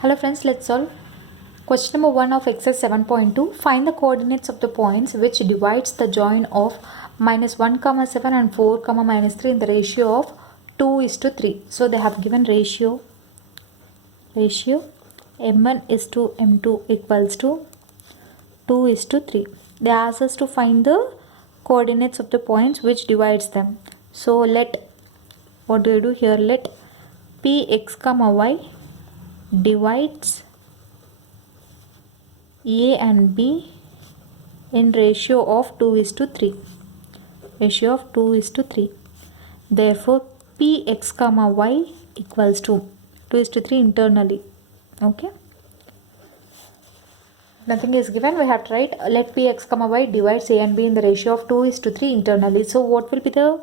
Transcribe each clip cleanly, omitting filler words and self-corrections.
Hello friends, let's solve question number 1 of exercise 7.2. Find the coordinates of the points which divides the join of minus 1 comma 7 and 4 comma minus 3 in the ratio of 2 is to 3. So they have given ratio m1 is to m2 equals to 2 is to 3. They ask us to find the coordinates of the points which divides them. So let px comma y divides A and B in ratio of 2 is to 3. Ratio of 2 is to 3. Therefore, Px comma y equals to 2 is to 3 internally. Okay. Nothing is given. We have to write let Px comma y divides A and B in the ratio of 2 is to 3 internally. So, what will be the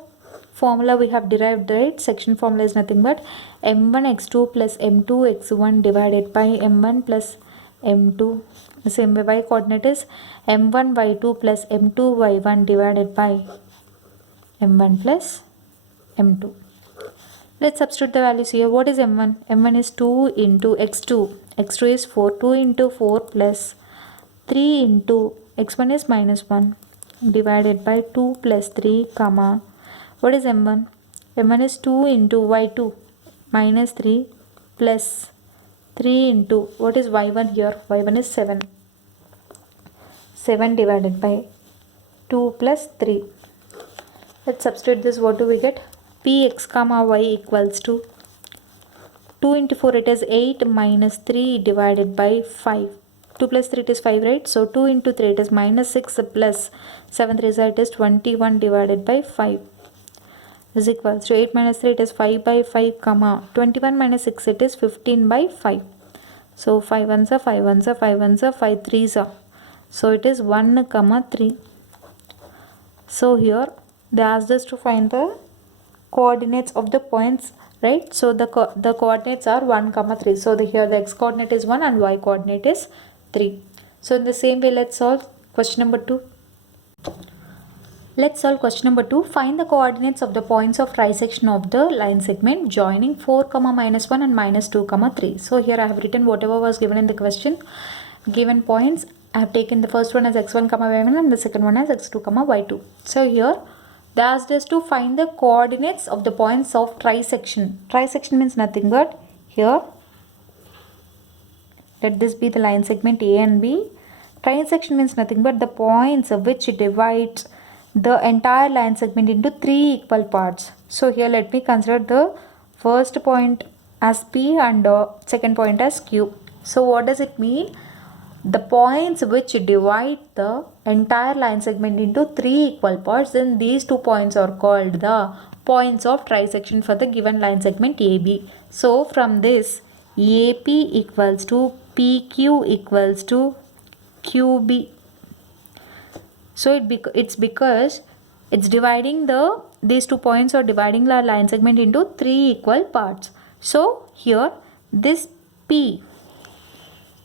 formula we have derived, right? Section formula is nothing but m1 x2 plus m2 x1 divided by m1 plus m2. The same way y coordinate is m1 y2 plus m2 y1 divided by m1 plus m2. Let's substitute the values here. What is m1? m1 is 2 into x2. x2 is 4. 2 into 4 plus 3 into x1 is minus 1 divided by 2 plus 3 comma. What is m1? m1 is 2 into y2 minus 3 plus 3 into, what is y1 here? y1 is 7. 7 divided by 2 plus 3. Let's substitute this. What do we get? Px comma y equals to 2 into 4 it is 8 minus 3 divided by 5. 2 plus 3 it is 5, right? So 2 into 3 it is minus 6 plus 7 result is 21 divided by 5 is equals to 8 minus 3 it is 5 by 5 comma 21 minus 6 it is 15 by 5. So 5 ones are 5 ones are 5 ones are 5 threes are. So it is 1 comma 3. So here they asked us to find the coordinates of the points, right? So the coordinates are 1 comma 3. So here the x coordinate is 1 and y coordinate is 3. So in the same way, let's solve question number 2. Let's solve question number 2. Find the coordinates of the points of trisection of the line segment joining 4 comma minus 1 and minus 2 comma 3. So here I have written whatever was given in the question. Given points, I have taken the first one as x1 comma y1 and the second one as x2 comma y2. So here they asked us to find the coordinates of the points of trisection. Trisection means nothing but here, let this be the line segment A and B. Trisection means nothing but the points which divides the entire line segment into 3 equal parts. So here let me consider the first point as P and the second point as Q. So what does it mean? The points which divide the entire line segment into 3 equal parts, then these 2 points are called the points of trisection for the given line segment AB. So from this, AP equals to PQ equals to QB. So it's because it's dividing these 2 points are dividing the line segment into 3 equal parts. So here this P,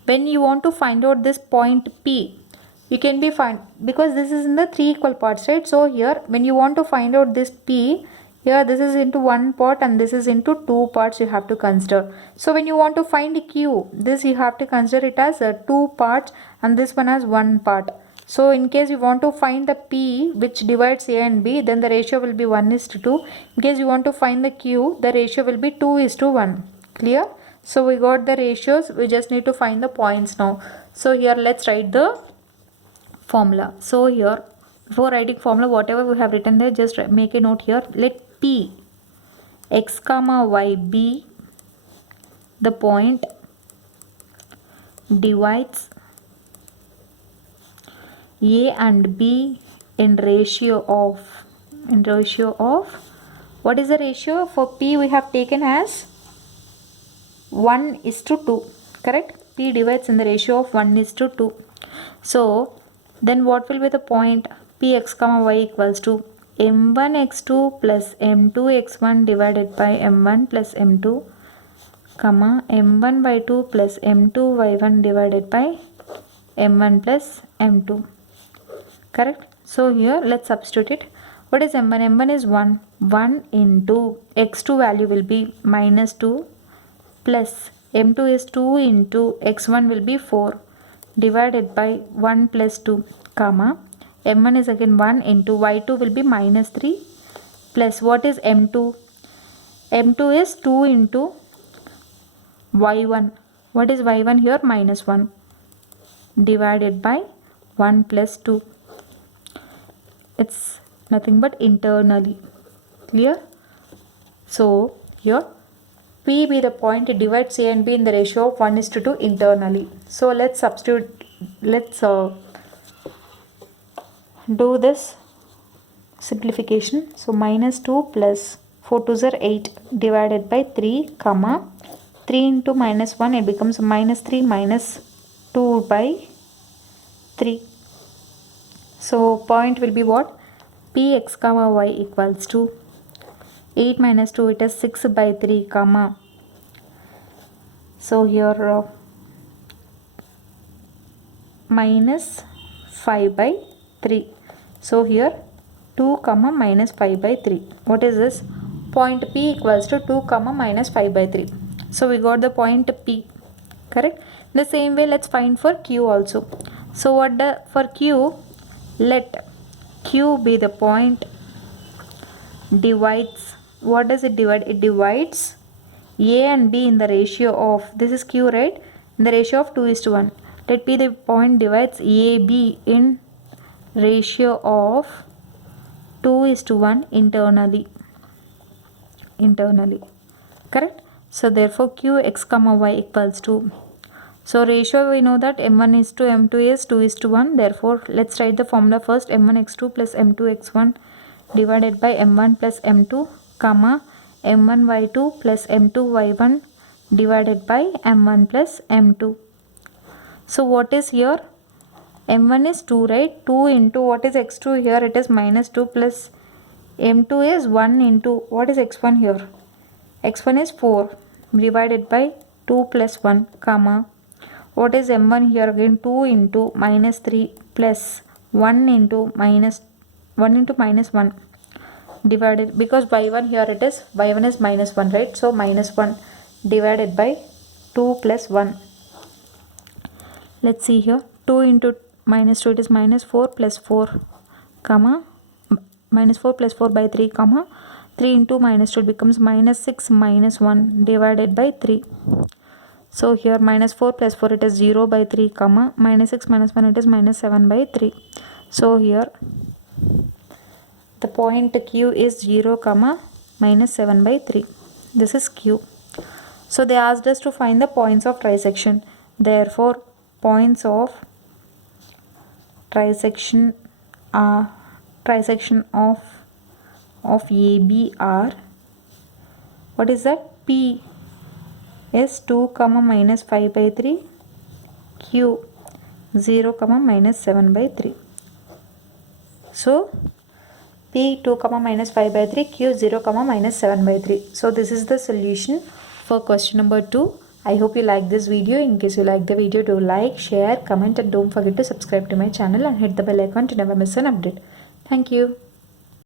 when you want to find out this point P, you can be find because this is in the 3 equal parts, right? So here when you want to find out this P, here this is into 1 part and this is into 2 parts you have to consider. So when you want to find Q, this you have to consider it as 2 parts and this one as 1 part. So in case you want to find the P which divides A and B, then the ratio will be 1 is to 2. In case you want to find the Q, the ratio will be 2 is to 1. Clear? So we got the ratios, we just need to find the points now. So here let's write the formula. So here before writing formula, whatever we have written there, just make a note here. Let P x comma y be the point divides A and B in ratio of what is the ratio? For P we have taken as 1 is to 2, correct? P divides in the ratio of 1 is to 2. So then what will be the point? Px comma y equals to m1 x2 plus m2 x1 divided by m1 plus m2 comma m1 y2 plus m2 y1 divided by m1 plus m2, correct? So here let's substitute it. What is m1? m1 is 1. 1 into x2 value will be minus 2 plus m2 is 2 into x1 will be 4 divided by 1 plus 2 comma m1 is again 1 into y2 will be minus 3 plus what is m2? m2 is 2 into y1. What is y1 here? Minus 1 divided by 1 plus 2. It's nothing but internally. Clear? So here P be the point, it divides A and B in the ratio of 1:2 internally. So let's substitute, let's do this simplification. So minus 2 plus 4 2s are 8 divided by 3 comma 3 into minus 1, it becomes minus 3 minus 2 by 3. So point will be what? Px comma y equals to 8 minus 2, it is 6 by 3 comma. So here minus 5 by 3. So here 2 comma minus 5 by 3. What is this? Point P equals to 2 comma minus 5 by 3. So we got the point P. Correct? The same way let's find for Q also. So what for Q, let Q be the point divides. What does it divide? It divides A and B in the ratio of, this is Q, right? In the ratio of 2:1. Let P the point divides AB in ratio of 2:1 internally. Correct? So therefore Q x comma y equals to, so ratio we know that m1 is to m2 is 2:1. Therefore let's write the formula first. m1 x2 plus m2 x1 divided by m1 plus m2 comma m1 y2 plus m2 y1 divided by m1 plus m2. So what is here? m1 is 2, right? 2 into what is x2 here? It is minus 2 plus m2 is 1 into what is x1 here? x1 is 4 divided by 2 plus 1 comma what is m1 here? Again 2 into minus 3 plus 1 into minus 1 divided, because y1 here it is, y1 is minus 1, right? So minus 1 divided by 2 plus 1. Let's see here, 2 into minus 2, it is minus 4 plus 4 comma minus 4 plus 4 by 3 comma 3 into minus 2 becomes minus 6 minus 1 divided by 3. So here minus 4 plus 4, it is 0 by 3 comma minus 6 minus 1, it is minus 7 by 3. So here the point Q is 0 comma minus 7 by 3. This is Q. So they asked us to find the points of trisection. Therefore points of trisection of AB are, what is that? P is 2 comma minus 5 by 3, Q 0 comma minus 7 by 3. So P 2 comma minus 5 by 3, Q 0 comma minus 7 by 3. So this is the solution for question number 2. I hope you like this video. In case you like the video, do like, share, comment, and don't forget to subscribe to my channel and hit the bell icon to never miss an update. Thank you.